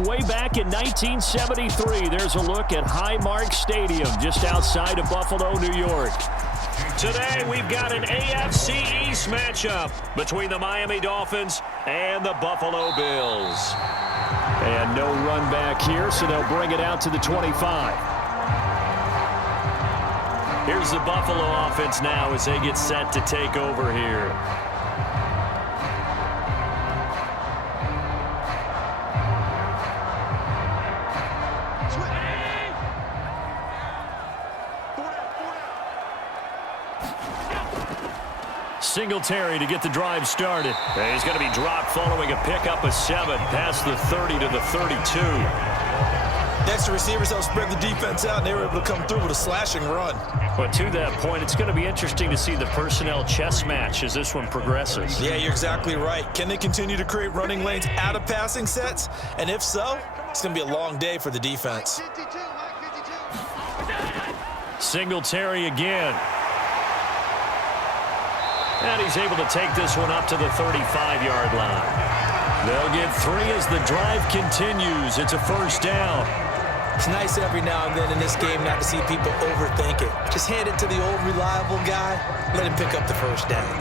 Way back in 1973, there's a look at Highmark Stadium just outside of Buffalo, New York. Today, we've got an AFC East matchup between the Miami Dolphins and the Buffalo Bills. And no run back here, so they'll bring it out to the 25. Here's the Buffalo offense now as they get set to take over here. Singletary to get the drive started. And he's going to be dropped following a pickup of 7 past the 30 to the 32. Extra receivers helped spread the defense out, and they were able to come through with a slashing run. But to that point, it's going to be interesting to see the personnel chess match as this one progresses. Yeah, you're exactly right. Can they continue to create running lanes out of passing sets? And if so, it's going to be a long day for the defense. Singletary again. And he's able to take this one up to the 35-yard line. They'll get 3 as the drive continues. It's a first down. It's nice every now and then in this game not to see people overthink it. Just hand it to the old reliable guy. Let him pick up the first down.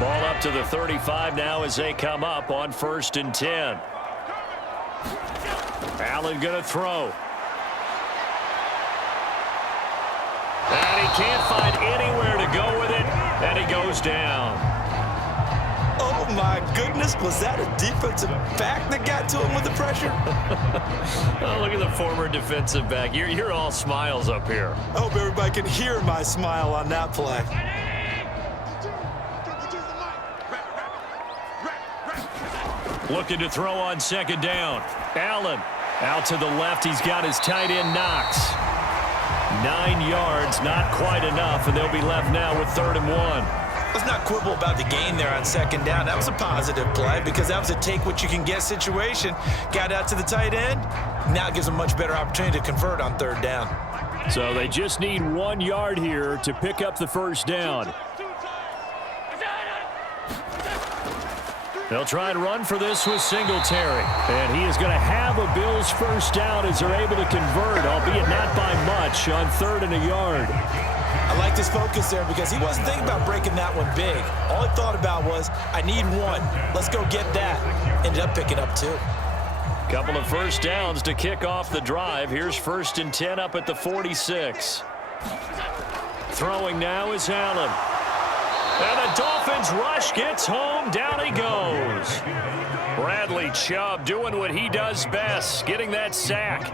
Ball up to the 35 now as they come up on 1st and 10. Allen going to throw. And he can't find anywhere to go with it. And he goes down. Oh, my goodness. Was that a defensive back that got to him with the pressure? Oh, look at the former defensive back. You're all smiles up here. I hope everybody can hear my smile on that play. Looking to throw on 2nd down. Allen out to the left. He's got his tight end Knox. 9 yards, not quite enough, and they'll be left now with 3rd and 1. Let's not quibble about the gain there on 2nd down. That was a positive play because that was a take-what-you-can-get situation. Got out to the tight end. Now it gives them a much better opportunity to convert on 3rd down. So they just need 1 yard here to pick up the first down. They'll try and run for this with Singletary. And he is going to have a Bills first down as they're able to convert, albeit not by much, on 3rd and a yard. I like this focus there because he wasn't thinking about breaking that one big. All he thought about was, I need 1. Let's go get that. Ended up picking up 2. Couple of first downs to kick off the drive. Here's 1st and 10 up at the 46. Throwing now is Allen. And the Dolphins rush gets home. Down he goes. Bradley Chubb doing what he does best, getting that sack.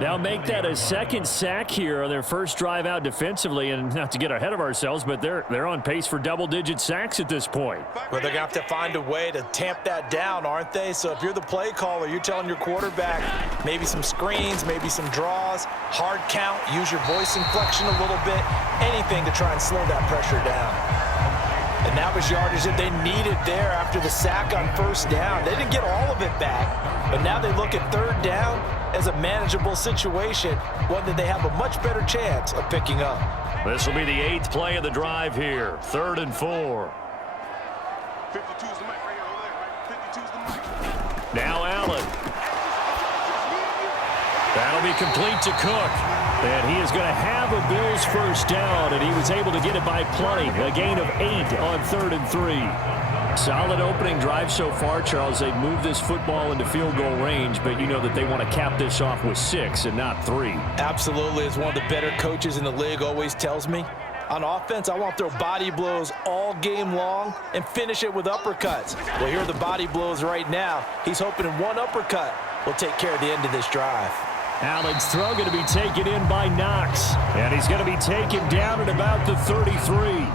They'll make that a 2nd sack here on their first drive out defensively. And not to get ahead of ourselves, but they're on pace for double-digit sacks at this point. Well, they're going to have to find a way to tamp that down, aren't they? So if you're the play caller, you're telling your quarterback maybe some screens, maybe some draws, hard count, use your voice inflection a little bit, anything to try and slow that pressure down. And that was yardage that they needed there after the sack on 1st down. They didn't get all of it back, but now they look at 3rd down as a manageable situation, one that they have a much better chance of picking up. This will be the 8th play of the drive here. 3rd and 4. 52's the mic right here, over there, right? 52's the mic. Now Allen. That'll be complete to Cook. And he is going to have a Bills first down, and he was able to get it by plenty. A gain of 8 on 3rd and 3. Solid opening drive so far, Charles. They've moved this football into field goal range, but you know that they want to cap this off with 6 and not 3. Absolutely. As one of the better coaches in the league always tells me, on offense, I want to throw body blows all game long and finish it with uppercuts. Well, here are the body blows right now. He's hoping in 1 uppercut will take care of the end of this drive. Allen's throw going to be taken in by Knox. And he's going to be taken down at about the 33.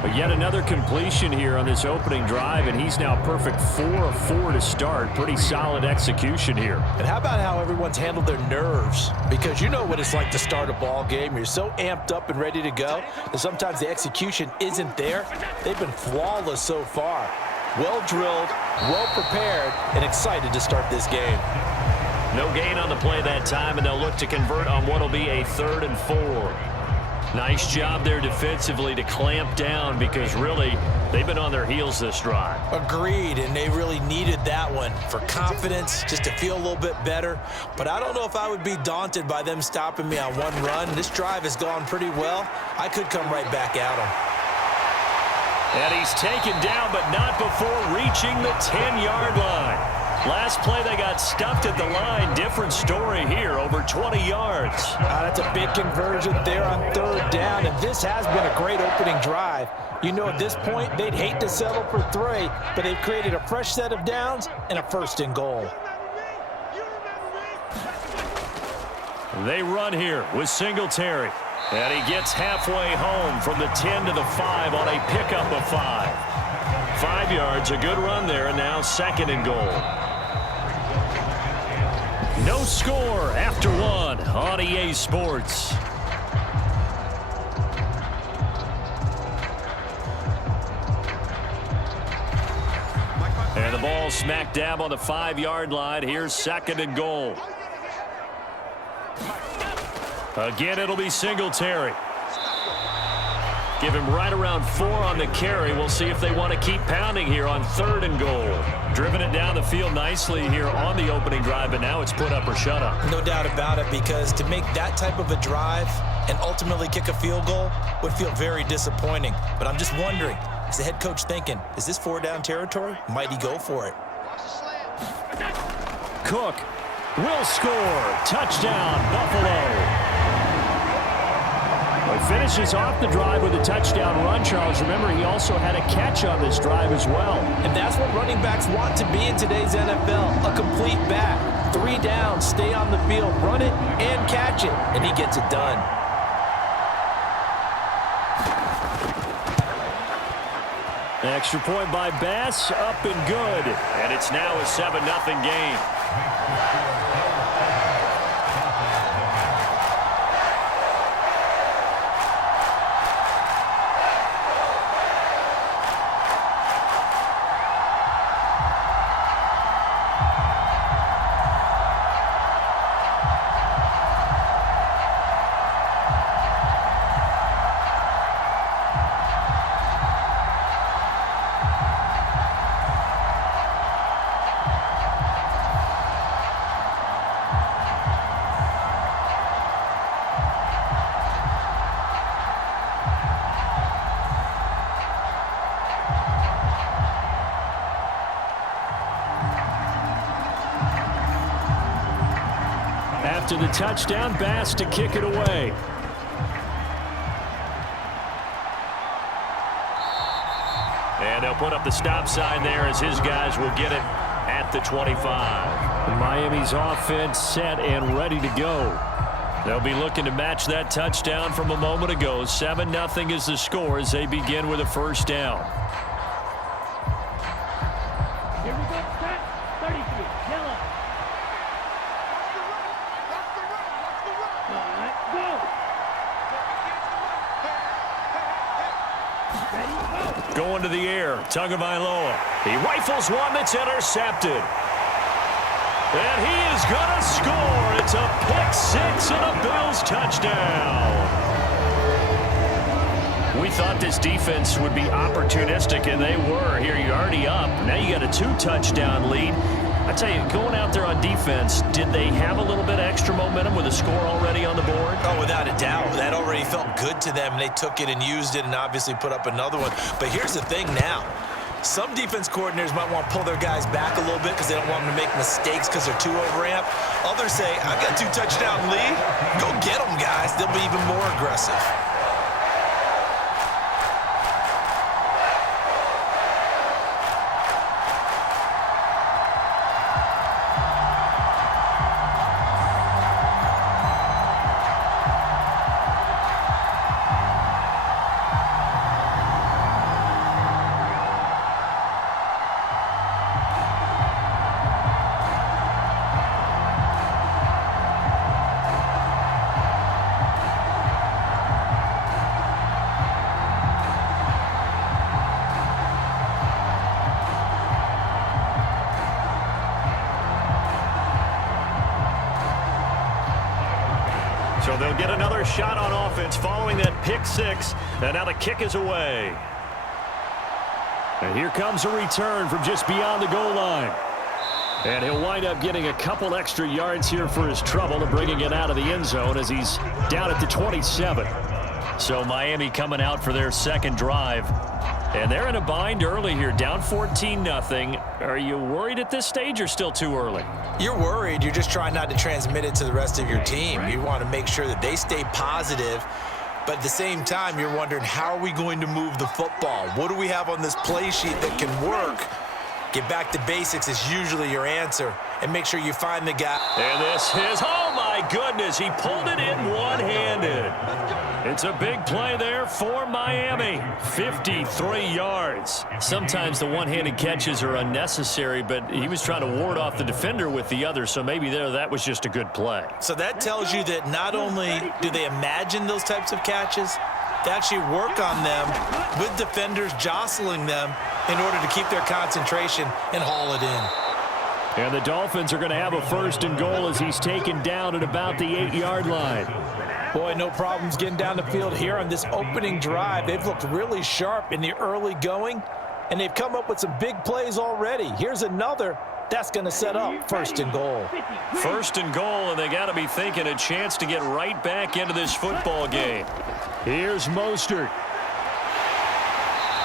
But yet another completion here on this opening drive, and he's now perfect 4 of 4 to start. Pretty solid execution here. And how about how everyone's handled their nerves? Because you know what it's like to start a ball game. You're so amped up and ready to go, and sometimes the execution isn't there. They've been flawless so far. Well drilled, well prepared, and excited to start this game. No gain on the play that time, and they'll look to convert on what will be a 3rd and 4. Nice job there defensively to clamp down because really They've been on their heels this drive. Agreed, and they really needed that one for confidence, just to feel a little bit better. But I don't know if I would be daunted by them stopping me on one run. This drive has gone pretty well. I could come right back at them. And he's taken down, but not before reaching the 10-yard line. Last play, they got stuffed at the line. Different story here, over 20 yards. That's a big conversion there on 3rd down, and this has been a great opening drive. You know, at this point, they'd hate to settle for 3, but they've created a fresh set of downs and a 1st and goal. They run here with Singletary. And he gets halfway home from the 10 to the 5 on a pickup of 5. 5 yards, a good run there, and now 2nd and goal. No score after 1 on EA Sports. And the ball smack dab on the 5-yard line. Here's 2nd and goal. Again, it'll be Singletary. Give him right around 4 on the carry. We'll see if they want to keep pounding here on 3rd and goal. Driven it down the field nicely here on the opening drive, but now it's put up or shut up. No doubt about it, because to make that type of a drive and ultimately kick a field goal would feel very disappointing. But I'm just wondering, is the head coach thinking, is this 4-down territory? Might he go for it? Cook will score. Touchdown, Buffalo. He finishes off the drive with a touchdown run, Charles. Remember, he also had a catch on this drive as well. And that's what running backs want to be in today's NFL, a complete back. 3 downs, stay on the field, run it, and catch it, and he gets it done. Extra point by Bass, up and good. And it's now a 7-0 game. After the touchdown, Bass to kick it away. And they'll put up the stop sign there as his guys will get it at the 25. Miami's offense set and ready to go. They'll be looking to match that touchdown from a moment ago. 7-0 is the score as they begin with a 1st down. Here we go. Set. 33. Yellow. All right. Go. Ready? Go. Going to the air. Tagovailoa. He rifles one that's intercepted. And he is going to score. It's a pick-6 and a Bills touchdown. We thought this defense would be opportunistic, and they were. Here, you're already up. Now you got a 2-touchdown lead. I tell you, going out there on defense, did they have a little bit of extra momentum with a score already on the board? Oh, without a doubt. That already felt good to them. They took it and used it and obviously put up another one. But here's the thing now. Some defense coordinators might want to pull their guys back a little bit because they don't want them to make mistakes because they're too overamped. Others say, I've got a 2-touchdown lead. Go get them, guys. They'll be even more aggressive. So they'll get another shot on offense following that pick-6, and now the kick is away. And here comes a return from just beyond the goal line. And he'll wind up getting a couple extra yards here for his trouble and bringing it out of the end zone as he's down at the 27. So Miami coming out for their second drive. And they're in a bind early here, down 14-0. Are you worried at this stage or still too early? You're worried. You're just trying not to transmit it to the rest of your team. You want to make sure that they stay positive. But at the same time, you're wondering, how are we going to move the football? What do we have on this play sheet that can work? Get back to basics is usually your answer. And make sure you find the guy. And this is, oh my goodness, he pulled it in one-handed. It's a big play there for Miami. 53 yards. Sometimes the one-handed catches are unnecessary, but he was trying to ward off the defender with the other, so maybe that was just a good play. So that tells you that not only do they imagine those types of catches, they actually work on them with defenders jostling them in order to keep their concentration and haul it in. And the Dolphins are going to have a first and goal as he's taken down at about the 8-yard line. Boy, no problems getting down the field here on this opening drive. They've looked really sharp in the early going, and they've come up with some big plays already. Here's another. That's going to set up first and goal. First and goal, and they got to be thinking a chance to get right back into this football game. Here's Mostert.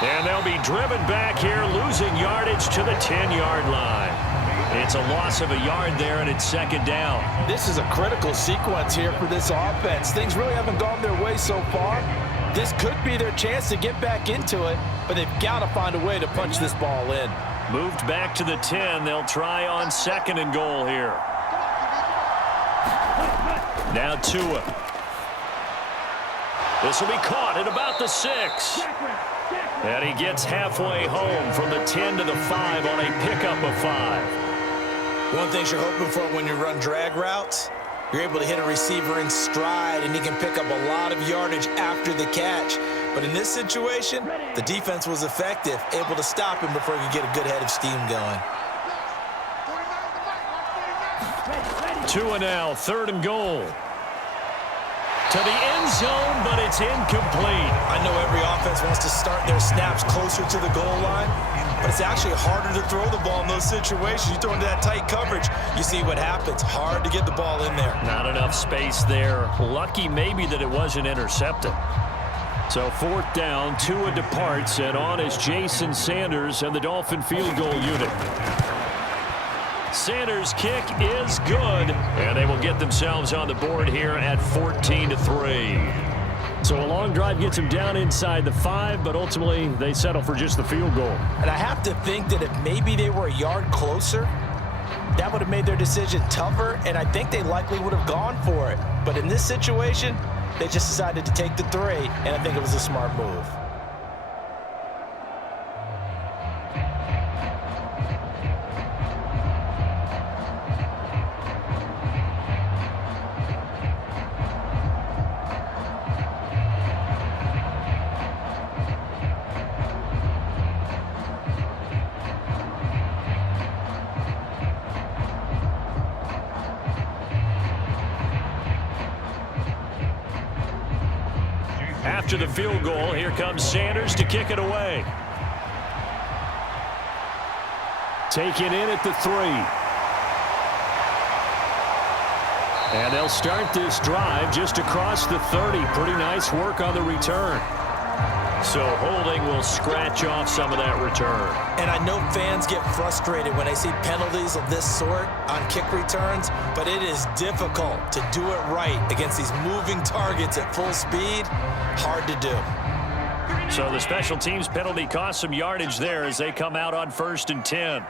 And they'll be driven back here, losing yardage to the 10-yard line. It's a loss of a yard there, and it's second down. This is a critical sequence here for this offense. Things really haven't gone their way so far. This could be their chance to get back into it, but they've got to find a way to punch this ball in. Moved back to the 10. They'll try on second and goal here. Now Tua. This will be caught at about the 6. And he gets halfway home from the 10 to the 5 on a pickup of 5. One thing you're hoping for when you run drag routes, you're able to hit a receiver in stride, and he can pick up a lot of yardage after the catch. But in this situation, the defense was effective, able to stop him before he could get a good head of steam going. Tua now, third and goal. To the end zone, but it's incomplete. I know every offense wants to start their snaps closer to the goal line, but it's actually harder to throw the ball in those situations. You throw into that tight coverage, you see what happens. Hard to get the ball in there. Not enough space there. Lucky maybe that it wasn't intercepted. So fourth down, Tua departs, and on is Jason Sanders and the Dolphin field goal unit. Sanders' kick is good, and they will get themselves on the board here at 14-3. So a long drive gets them down inside the 5, but ultimately they settle for just the field goal. And I have to think that if maybe they were a yard closer, that would have made their decision tougher, and I think they likely would have gone for it. But in this situation, they just decided to take the 3, and I think it was a smart move. After the field goal, here comes Sanders to kick it away. Taken in at the 3. And they'll start this drive just across the 30. Pretty nice work on the return. So holding will scratch off some of that return. And I know fans get frustrated when they see penalties of this sort on kick returns, but it is difficult to do it right against these moving targets at full speed. Hard to do. So the special teams penalty cost some yardage there as they come out on first and 10.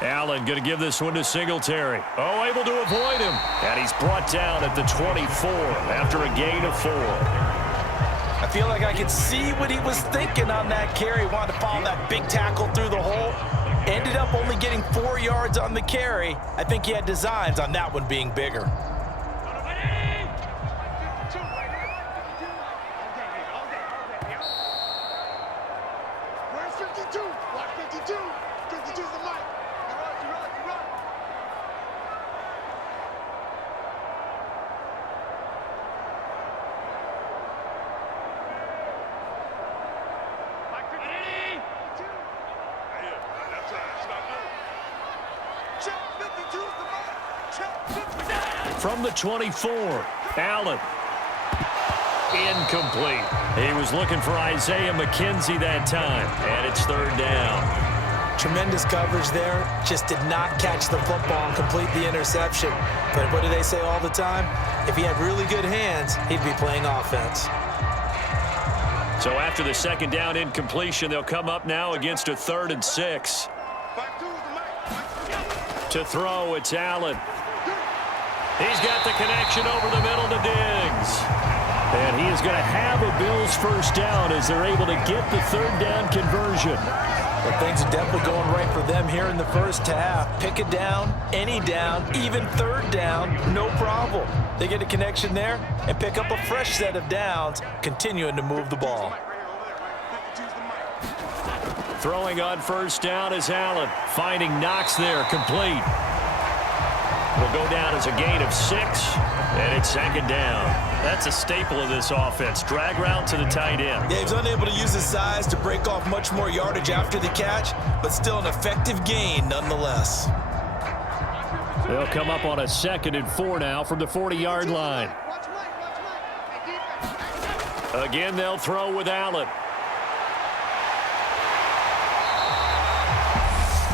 Allen going to give this one to Singletary. Oh, able to avoid him. And he's brought down at the 24 after a gain of 4. I feel like I could see what he was thinking on that carry. Wanted to follow that big tackle through the hole. Ended up only getting 4 yards on the carry. I think he had designs on that one being bigger. Where's 52? Watch 52. 52's the mic. You're right, you're right, you're right. From the 24, Allen. Incomplete. He was looking for Isaiah McKenzie that time, and it's third down. Tremendous coverage there. Just did not catch the football and complete the interception. But what do they say all the time? If he had really good hands, he'd be playing offense. So after the second down incompletion, they'll come up now against a 3rd and 6. To throw, it's Allen. He's got the connection over the middle to Diggs. And he is going to have a Bills first down as they're able to get the 3rd down conversion. Well, things are definitely going right for them here in the first half. Pick it down, any down, even 3rd down, no problem. They get a connection there and pick up a fresh set of downs, continuing to move the ball. Throwing on first down is Allen. Finding Knox there, complete. Will go down as a gain of 6, and it's 2nd down. That's a staple of this offense. Drag route to the tight end. Yeah, he's unable to use his size to break off much more yardage after the catch, but still an effective gain nonetheless. They'll come up on a 2nd and 4 now from the 40-yard line. Again, they'll throw with Allen.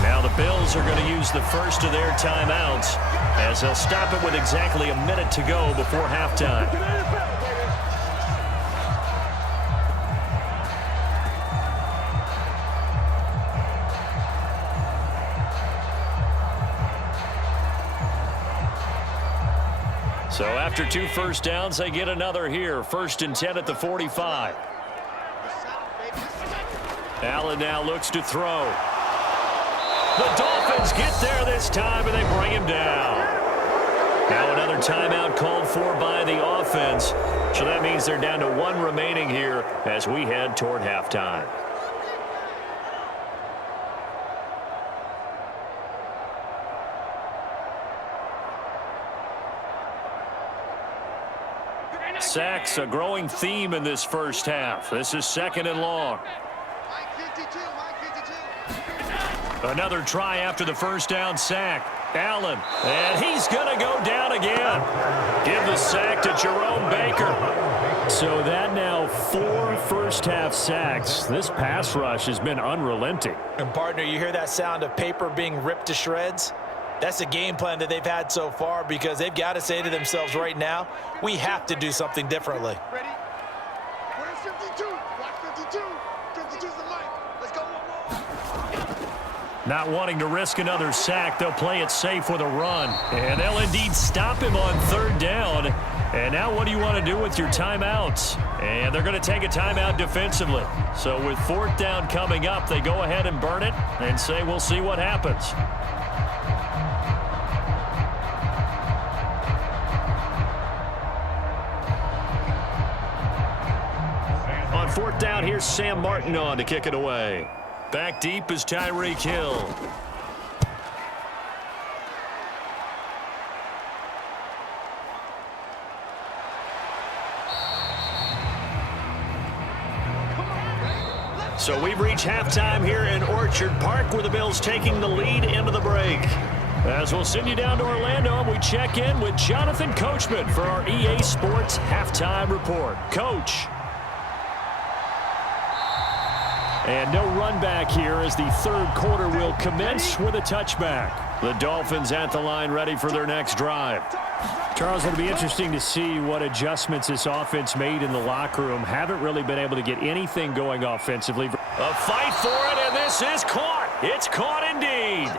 Now the Bills are going to use the first of their timeouts as they'll stop it with exactly a minute to go before halftime. So after 2 first downs, they get another here. 1st and 10 at the 45. Allen now looks to throw. The Dolphins get there this time, and they bring him down. Now another timeout called for by the offense. So that means they're down to 1 remaining here as we head toward halftime. Sacks, a growing theme in this first half. This is 2nd and long. Another try after the first down sack. Allen, and he's going to go down again. Give the sack to Jerome Baker. So that now 4 first-half sacks. This pass rush has been unrelenting. And, partner, you hear that sound of paper being ripped to shreds? That's a game plan that they've had so far because they've got to say to themselves right now, we have to do something differently. Ready? Where's 52? Watch 52. 52's the mic. Let's go one more. Not wanting to risk another sack, they'll play it safe with a run. And they'll indeed stop him on 3rd down. And now what do you want to do with your timeouts? And they're going to take a timeout defensively. So with 4th down coming up, they go ahead and burn it and say we'll see what happens. On 4th down, here's Sam Martin on to kick it away. Back deep is Tyreek Hill. So we've reached halftime here in Orchard Park with the Bills taking the lead into the break. As we'll send you down to Orlando, we check in with Jonathan Coachman for our EA Sports Halftime Report. Coach. And no run back here as the 3rd quarter will commence with a touchback. The Dolphins at the line ready for their next drive. Charles, it'll be interesting to see what adjustments this offense made in the locker room. Haven't really been able to get anything going offensively. A fight for it, and this is caught. It's caught indeed.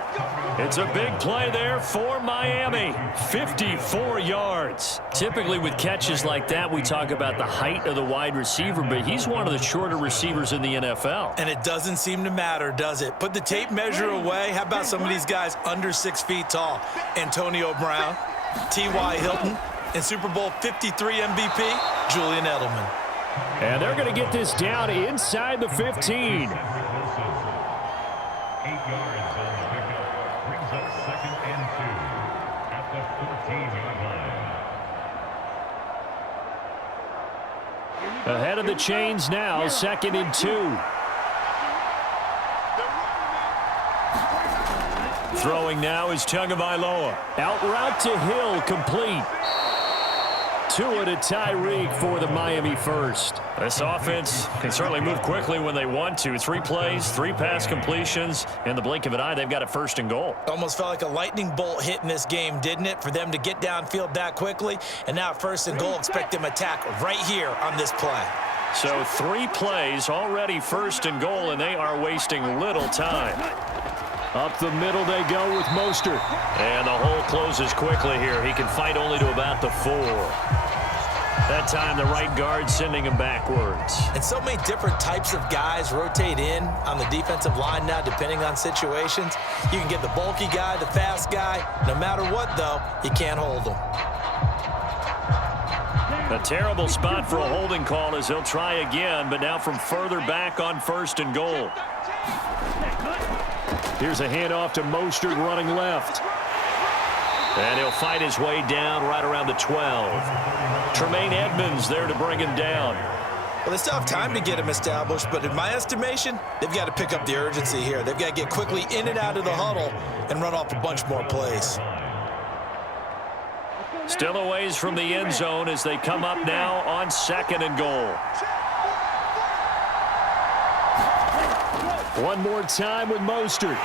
It's a big play there for Miami. 54 yards. Typically with catches like that, we talk about the height of the wide receiver, but he's one of the shorter receivers in the NFL. And it doesn't seem to matter, does it? Put the tape measure away. How about some of these guys under 6 feet tall? Antonio Brown, T.Y. Hilton, and Super Bowl 53 MVP, Julian Edelman. And they're going to get this down inside the 15. 8 yards on the pickup. Brings up 2nd and 2 at the 14-yard line. Ahead of the chains now, 2nd and 2. Throwing now is Tagovailoa. Out route to Hill, complete. Tua to Tyreek for the Miami first. This offense can certainly move quickly when they want to. 3 plays, 3 pass completions. In the blink of an eye, they've got a 1st and goal. Almost felt like a lightning bolt hit in this game, didn't it? For them to get downfield that quickly. And now 1st and goal, expect them to attack right here on this play. So 3 plays, already 1st and goal, and they are wasting little time. Up the middle they go with Mostert. And the hole closes quickly here. He can fight only to about the 4. That time the right guard sending him backwards. And so many different types of guys rotate in on the defensive line now, depending on situations. You can get the bulky guy, the fast guy. No matter what, though, you can't hold him. A terrible spot for a holding call as he'll try again, but now from further back on 1st and goal. Here's a handoff to Mostert running left. And he'll fight his way down right around the 12. Tremaine Edmonds there to bring him down. Well, they still have time to get him established, but in my estimation, they've got to pick up the urgency here. They've got to get quickly in and out of the huddle and run off a bunch more plays. Still a ways from the end zone as they come up now on 2nd and goal. One more time with Mostert.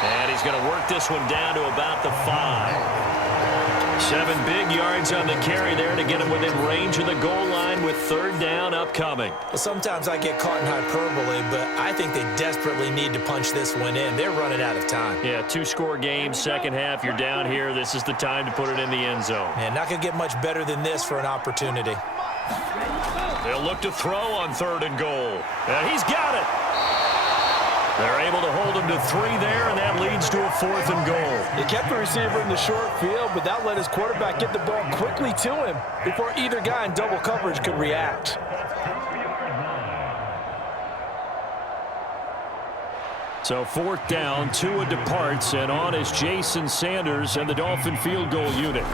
And he's going to work this one down to about the 5. 7 big yards on the carry there to get him within range of the goal line with 3rd down upcoming. Well, sometimes I get caught in hyperbole, but I think they desperately need to punch this one in. They're running out of time. Yeah, 2-score game, second half, you're down here. This is the time to put it in the end zone. And not going to get much better than this for an opportunity. They'll look to throw on 3rd and goal. And he's got it. They're able to hold him to 3 there, and that leads to a 4th and goal. They kept the receiver in the short field, but that let his quarterback get the ball quickly to him before either guy in double coverage could react. So 4th down, Tua departs, and on is Jason Sanders and the Dolphin field goal unit.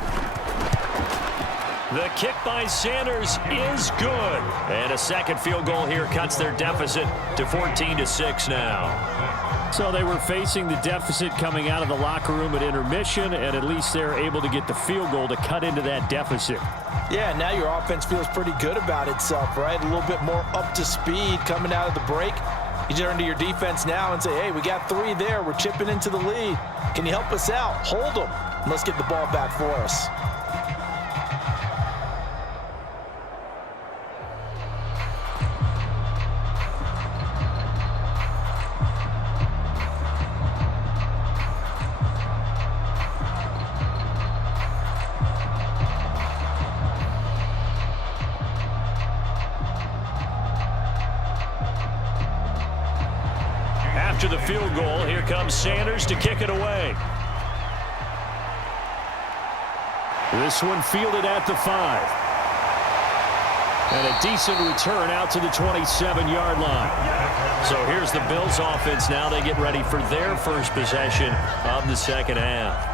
The kick by Sanders is good. And a 2nd field goal here cuts their deficit to 14-6 now. So they were facing the deficit coming out of the locker room at intermission, and at least they're able to get the field goal to cut into that deficit. Yeah, now your offense feels pretty good about itself, right? A little bit more up to speed coming out of the break. You turn to your defense now and say, hey, we got 3 there. We're chipping into the lead. Can you help us out? Hold them. And let's get the ball back for us. After the field goal, here comes Sanders to kick it away. This one fielded at the 5. And a decent return out to the 27-yard line. So here's the Bills offense now. They get ready for their first possession of the second half.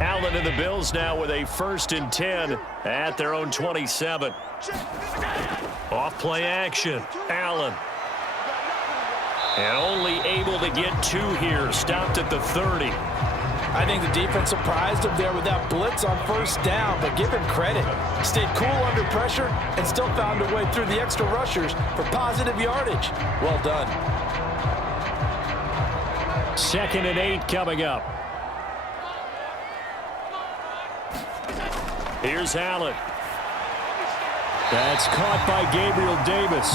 Allen and the Bills now with a 1st and 10 at their own 27. Off play action. Allen. And only able to get 2 here. Stopped at the 30. I think the defense surprised him there with that blitz on 1st down, but give him credit. Stayed cool under pressure and still found a way through the extra rushers for positive yardage. Well done. 2nd and 8 coming up. Here's Allen. That's caught by Gabriel Davis.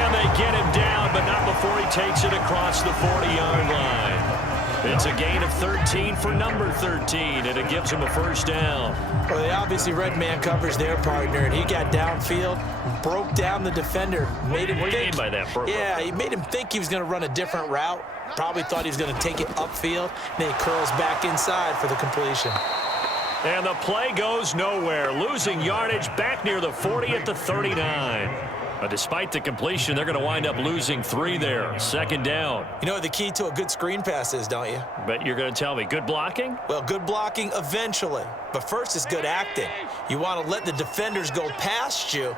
And they get him down, but not before he takes it across the 40-yard line. It's a gain of 13 for number 13, and it gives him a 1st down. Well, they obviously read man coverage their partner, and he got downfield, broke down the defender, made him What do you think. mean by that, Burrow? Yeah, he made him think he was going to run a different route. Probably thought he was going to take it upfield. Then he curls back inside for the completion. And the play goes nowhere. Losing yardage back near the 40 at the 39. But despite the completion, they're going to wind up losing 3 there. Second down. You know what the key to a good screen pass is, don't you? Bet you're going to tell me good blocking? Well, good blocking eventually. But first is good acting. You want to let the defenders go past you,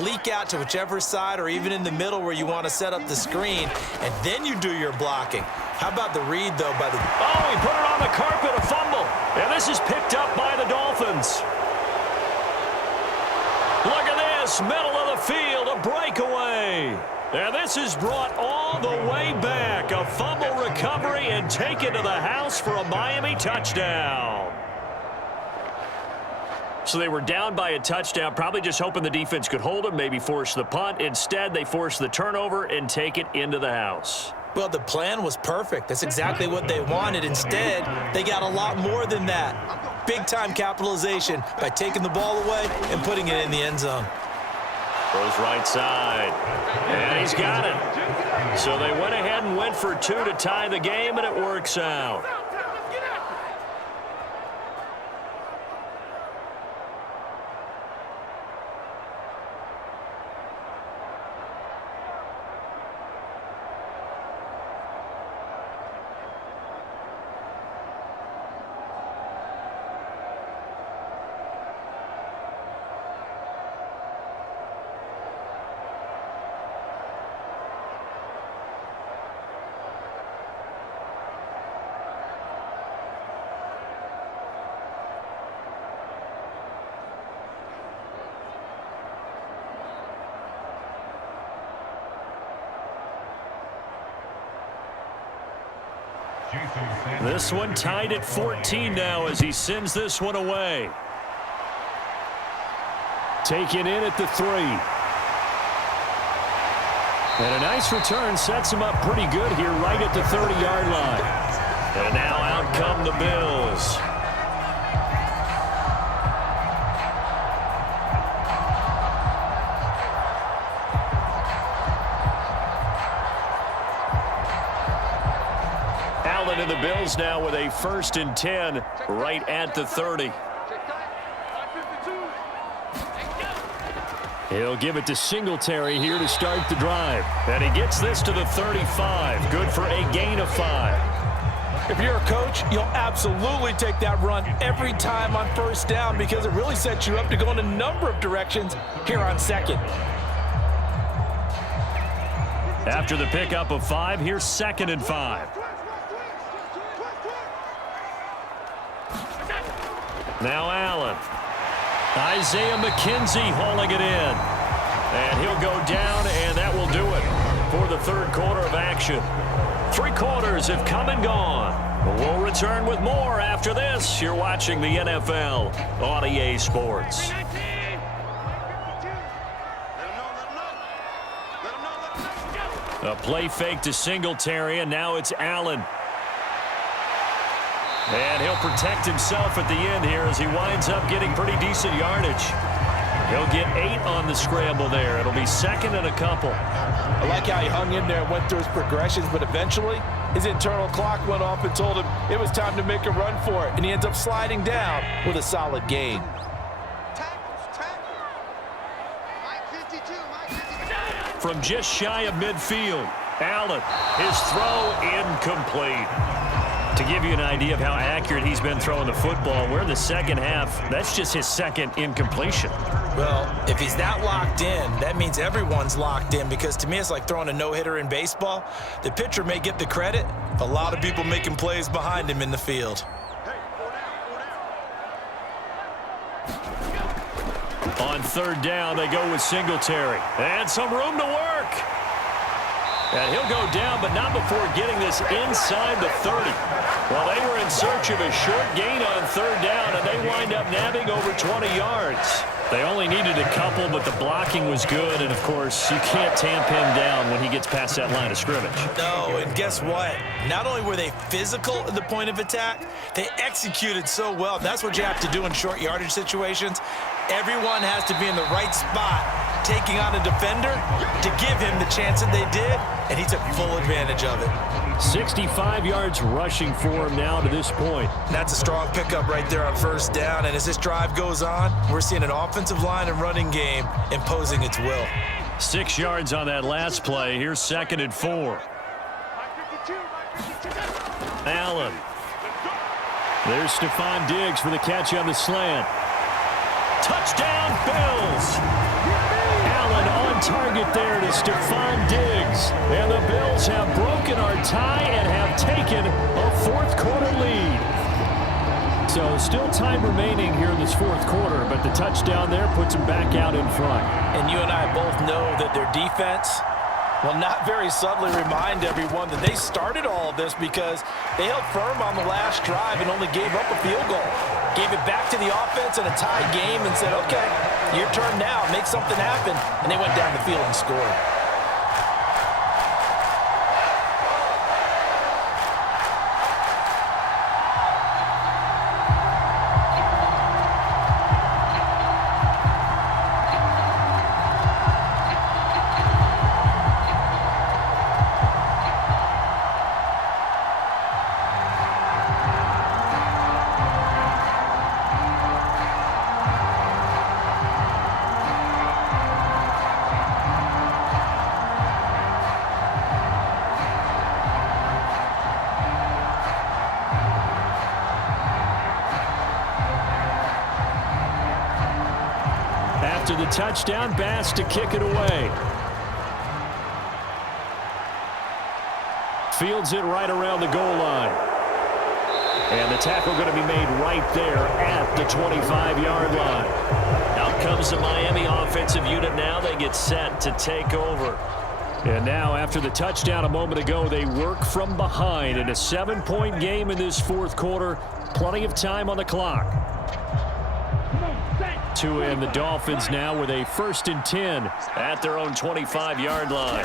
leak out to whichever side or even in the middle where you want to set up the screen, and then you do your blocking. How about the read, though, by the... Oh, he put it on the carpet, a fumble. And this is picked up by the Dolphins. Look at this, middle of the field, a breakaway. And this is brought all the way back. A fumble recovery and taken to the house for a Miami touchdown. So they were down by a touchdown, probably just hoping the defense could hold them, maybe force the punt. Instead, they force the turnover and take it into the house. Well, the plan was perfect. That's exactly what they wanted. Instead, they got a lot more than that. Big-time capitalization by taking the ball away and putting it in the end zone. Throws right side. And he's got it. So they went ahead and went for 2 to tie the game, and it works out. This one tied at 14 now as he sends this one away. Taken in at the 3. And a nice return sets him up pretty good here right at the 30-yard line. And now out come the Bills. And the Bills now with a 1st and 10 right at the 30. He'll give it to Singletary here to start the drive. And he gets this to the 35. Good for a gain of 5. If you're a coach, you'll absolutely take that run every time on 1st down because it really sets you up to go in a number of directions here on 2nd. After the pickup of 5, here's 2nd and 5. Now Allen. Isaiah McKenzie hauling it in. And he'll go down, and that will do it for the 3rd quarter of action. 3 quarters have come and gone. We'll return with more after this. You're watching the NFL on EA Sports. A play fake to Singletary, and now it's Allen. And he'll protect himself at the end here as he winds up getting pretty decent yardage. He'll get 8 on the scramble there. It'll be 2nd and a couple. I like how he hung in there and went through his progressions, but eventually his internal clock went off and told him it was time to make a run for it, and he ends up sliding down with a solid gain. From just shy of midfield, Allen, his throw incomplete. To give you an idea of how accurate he's been throwing the football, we're in the 2nd half. That's just his 2nd incompletion. Well, if he's that locked in, that means everyone's locked in because to me it's like throwing a no-hitter in baseball. The pitcher may get the credit, but a lot of people making plays behind him in the field. On 3rd down, they go with Singletary. And some room to work. And he'll go down, but not before getting this inside the 30. Well, they were in search of a short gain on 3rd down, and they wind up nabbing over 20 yards. They only needed a couple, but the blocking was good, and, of course, you can't tamp him down when he gets past that line of scrimmage. No, and guess what? Not only were they physical at the point of attack, they executed so well. That's what you have to do in short yardage situations. Everyone has to be in the right spot, taking on a defender to give him the chance that they did, and he took full advantage of it. 65 yards rushing for him now to this point. That's a strong pickup right there on 1st down, and as this drive goes on, we're seeing an offensive line and running game imposing its will. 6 yards on that last play. Here's 2nd and 4. Allen. There's Stephon Diggs for the catch on the slant. Touchdown, Bills. Allen on target there to Stephon Diggs. And the Bills have broken our tie and have taken a 4th quarter lead. So still time remaining here in this 4th quarter, but the touchdown there puts them back out in front. And you and I both know that their defense will not very subtly remind everyone that they started all of this because they held firm on the last drive and only gave up a field goal. Gave it back to the offense in a tied game and said, okay, your turn now, make something happen. And they went down the field and scored. After the touchdown, Bass to kick it away. Fields it right around the goal line. And the tackle going to be made right there at the 25-yard line. Out comes the Miami offensive unit now. They get set to take over. And now after the touchdown a moment ago, they work from behind in a 7-point game in this 4th quarter. Plenty of time on the clock. Tua and the Dolphins now with a 1st and 10 at their own 25-yard line.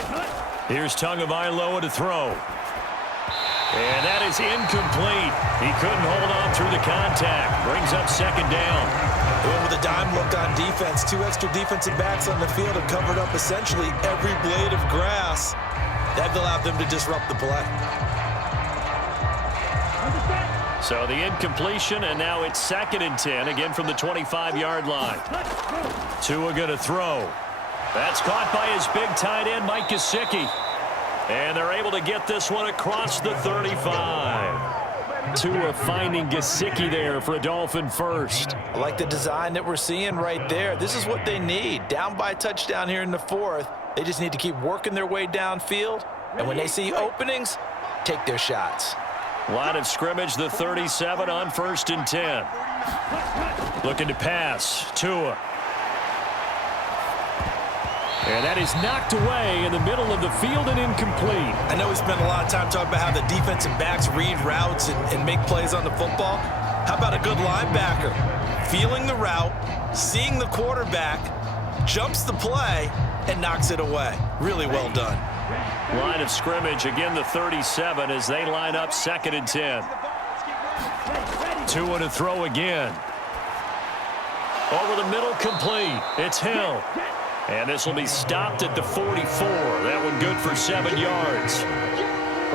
Here's Tagovailoa to throw. And that is incomplete. He couldn't hold on through the contact. Brings up 2nd down. Going with a dime look on defense. 2 extra defensive backs on the field have covered up essentially every blade of grass. That allowed them to disrupt the play. So the incompletion, and now it's 2nd and 10, again from the 25-yard line. Tua going to throw. That's caught by his big tight end, Mike Gesicki. And they're able to get this one across the 35. Tua finding Gesicki there for a Dolphin first. I like the design that we're seeing right there. This is what they need. Down by a touchdown here in the 4th. They just need to keep working their way downfield. And when they see openings, take their shots. Line of scrimmage, the 37 on 1st and 10. Looking to pass. Tua. And that is knocked away in the middle of the field and incomplete. I know we spent a lot of time talking about how the defensive backs read routes and make plays on the football. How about a good linebacker? Feeling the route, seeing the quarterback, jumps the play, and knocks it away. Really well done. Line of scrimmage, again the 37 as they line up 2nd and 10. Tua to throw again. Over the middle, complete. It's Hill. And this will be stopped at the 44. That one good for 7 yards.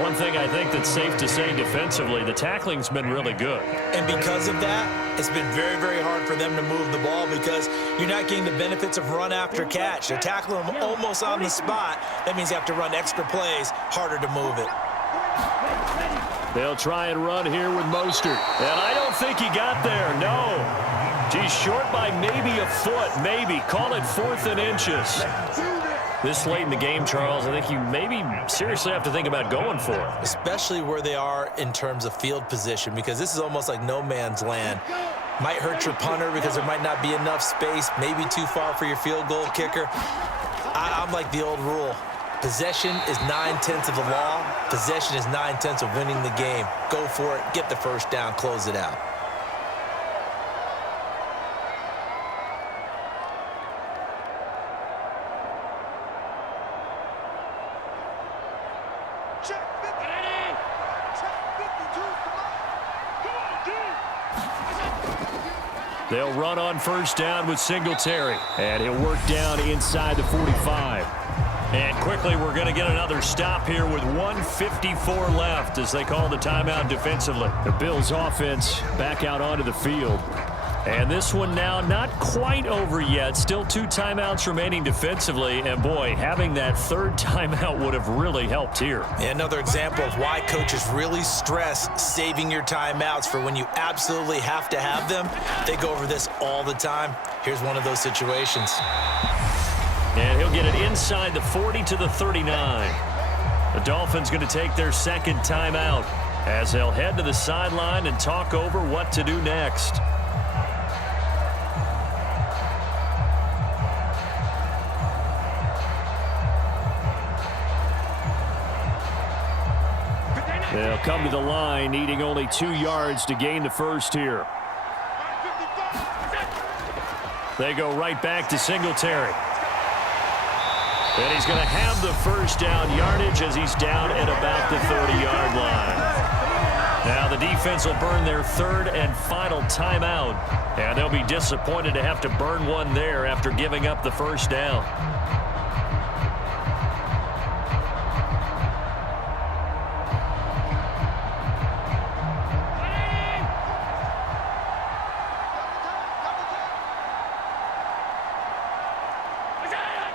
One thing I think that's safe to say defensively, the tackling's been really good. And because of that, it's been very, very hard for them to move the ball because you're not getting the benefits of run after catch. They're tackling them almost on the spot. That means you have to run extra plays, harder to move it. They'll try and run here with Mostert. And I don't think he got there, no. He's short by maybe a foot, maybe. Call it 4th and inches. This late in the game, Charles, I think you maybe seriously have to think about going for it. Especially where they are in terms of field position, because this is almost like no man's land. Might hurt your punter because there might not be enough space, maybe too far for your field goal kicker. I'm like the old rule. Possession is 9/10 of the law. Possession is 9/10 of winning the game. Go for it, get the first down, close it out. They'll run on 1st down with Singletary. And he'll work down inside the 45. And quickly, we're going to get another stop here with 1:54 left as they call the timeout defensively. The Bills offense back out onto the field. And this one now not quite over yet. Still 2 timeouts remaining defensively. And, boy, having that third timeout would have really helped here. Another example of why coaches really stress saving your timeouts for when you absolutely have to have them. They go over this all the time. Here's one of those situations. And he'll get it inside the 40 to the 39. The Dolphins going to take their second timeout as they'll head to the sideline and talk over what to do next. They'll come to the line, needing only 2 yards to gain the first here. They go right back to Singletary. And he's going to have the first down yardage as he's down at about the 30-yard line. Now the defense will burn their third and final timeout. And they'll be disappointed to have to burn one there after giving up the first down.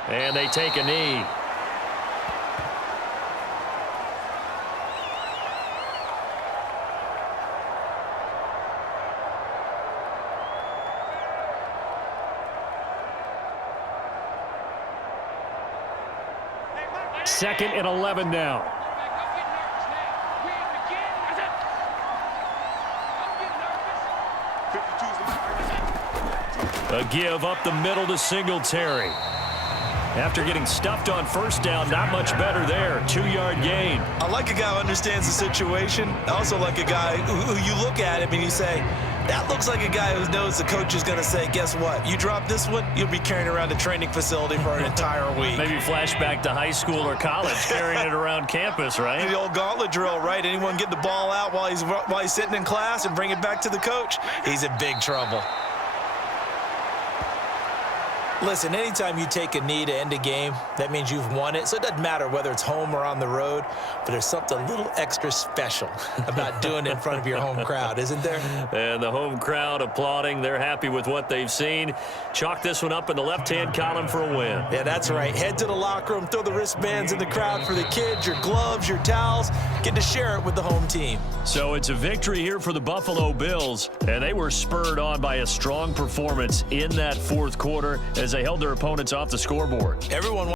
And they take a knee. Second and 11 now. A give up the middle to Singletary. After getting stuffed on first down, not much better there. 2-yard gain. I like a guy who understands the situation. I also like a guy who you look at him and you say, that looks like a guy who knows the coach is going to say, guess what? You drop this one, you'll be carrying around a training facility for an entire week. Maybe flashback to high school or college, carrying it around campus, right? The old gauntlet drill, right? Anyone get the ball out while he's sitting in class and bring it back to the coach? He's in big trouble. Listen, anytime you take a knee to end a game, that means you've won it. So it doesn't matter whether it's home or on the road, but there's something a little extra special about doing it in front of your home crowd, isn't there? And the home crowd applauding. They're happy with what they've seen. Chalk this one up in the left-hand column for a win. Yeah, that's right. Head to the locker room, throw the wristbands in the crowd for the kids, your gloves, your towels. Get to share it with the home team. So it's a victory here for the Buffalo Bills, and they were spurred on by a strong performance in that fourth quarter as they held their opponents off the scoreboard. Everyone